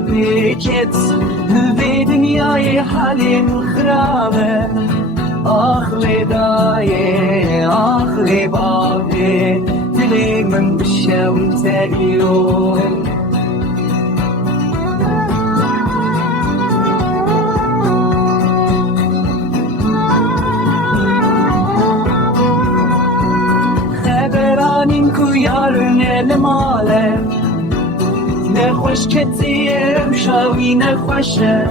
بکت به دنیای حالیم خرابه آخلی دایه آخلی بابه دلی من بشم تریون خبرانین کو یارن الماله نخوش کتیم شاوی نخوشه